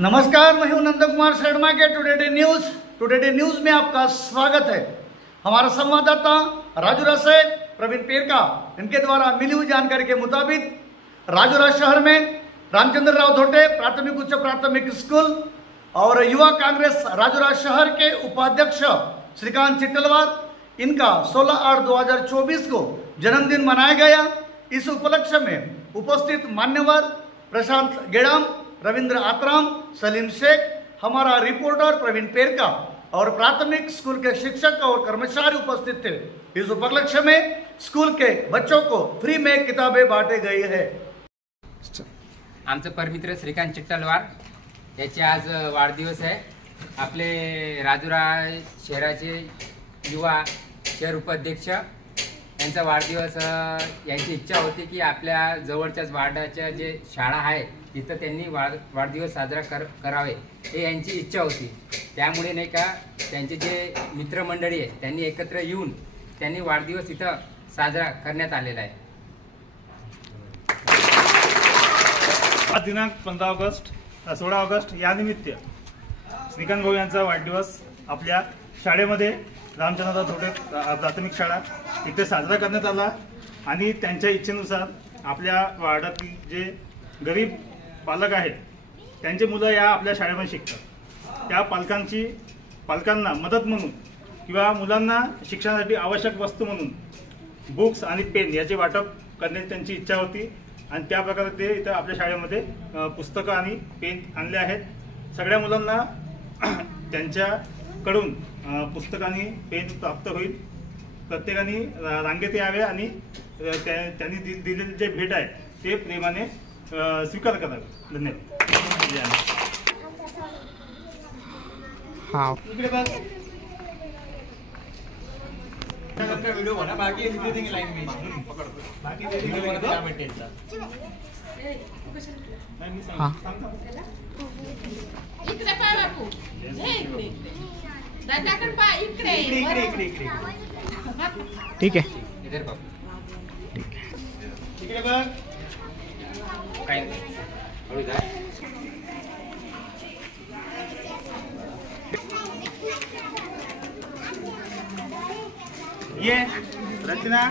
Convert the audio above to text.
नमस्कार, मैं हूं नंद कुमार शर्मा के today day news में आपका स्वागत है। हमारा संवाददाता राजूरा से प्रवीण पेरका, इनके द्वारा मिली हुई जानकारी के मुताबिक राजूरा शहर में रामचंद्र राव धोटे प्राथमिक उच्च प्राथमिक स्कूल और युवा कांग्रेस राजूरा शहर के उपाध्यक्ष श्रीकांत चिट्टलवार, इनका 16/8/2024 को जन्मदिन मनाया गया। इस उपलक्ष्य में उपस्थित मान्यवर प्रशांत गेड़ाम, रविंद्र आत्राम, सलीम शेख, हमारा रिपोर्टर प्रवीण पेरका और प्राथमिक स्कूल के शिक्षक और कर्मचारी उपस्थित थे। इस उपलक्ष्य में स्कूल के बच्चों को फ्री में किताबें बांटे गई है। आमचं परमित्र श्रीकांत चिट्टलवार याचे आज वाढदिवस आहे। आपले राजुरा शहराचे युवा शहर उपाध्यक्ष यांचा वाढदिवस, यांची इच्छा होती की आपल्या जवळच्याच वार्डाच्या जे शाळा आहे तिथं त्यांनी वाढदिवस साजरा करावे, हे यांची इच्छा होती। त्यामुळे नाही का त्यांचे जे मित्रमंडळी आहे त्यांनी एकत्र येऊन त्यांनी वाढदिवस इथं साजरा करण्यात आलेला आहे। दिनांक 16 ऑगस्ट या निमित्त श्रीकांत भाऊ यांचा वाढदिवस आपल्या शाळेमध्ये रामचंद्र धोटे प्राथमिक शाळा इथे साजरा करण्यात आला आणि त्यांच्या इच्छेनुसार आपल्या वार्डातील जे गरीब पालक आहेत त्यांचे मुलं या आपल्या शाळेमध्ये शिकतात। त्या पालकांना मदत म्हणून किंवा मुलांना शिक्षणासाठी आवश्यक वस्तू म्हणून बुक्स आणि पेन याचे वाटप करण्याची त्यांची इच्छा होती आणि त्या प्रकारे ते इथं आपल्या शाळेमध्ये पुस्तकं आणि पेन आणले आहेत। सगळ्या मुलांना त्यांच्याकडून पुस्तक आणि पेन प्राप्त होईल। प्रत्येकाने रांगेत यावे आणि त्यांनी दिलेले जे भेट आहे ते प्रेमाने स्वीकार करावे। धन्यवाद। हाँ, वीडियो बना, बाकी लाइन में बाकी हाँ, इकडे पहा बापू, इकडे दादाकडे पहा, इकडे ठीक है। इधर बाबू इकडे बघ, काय हळू जा। ये रचना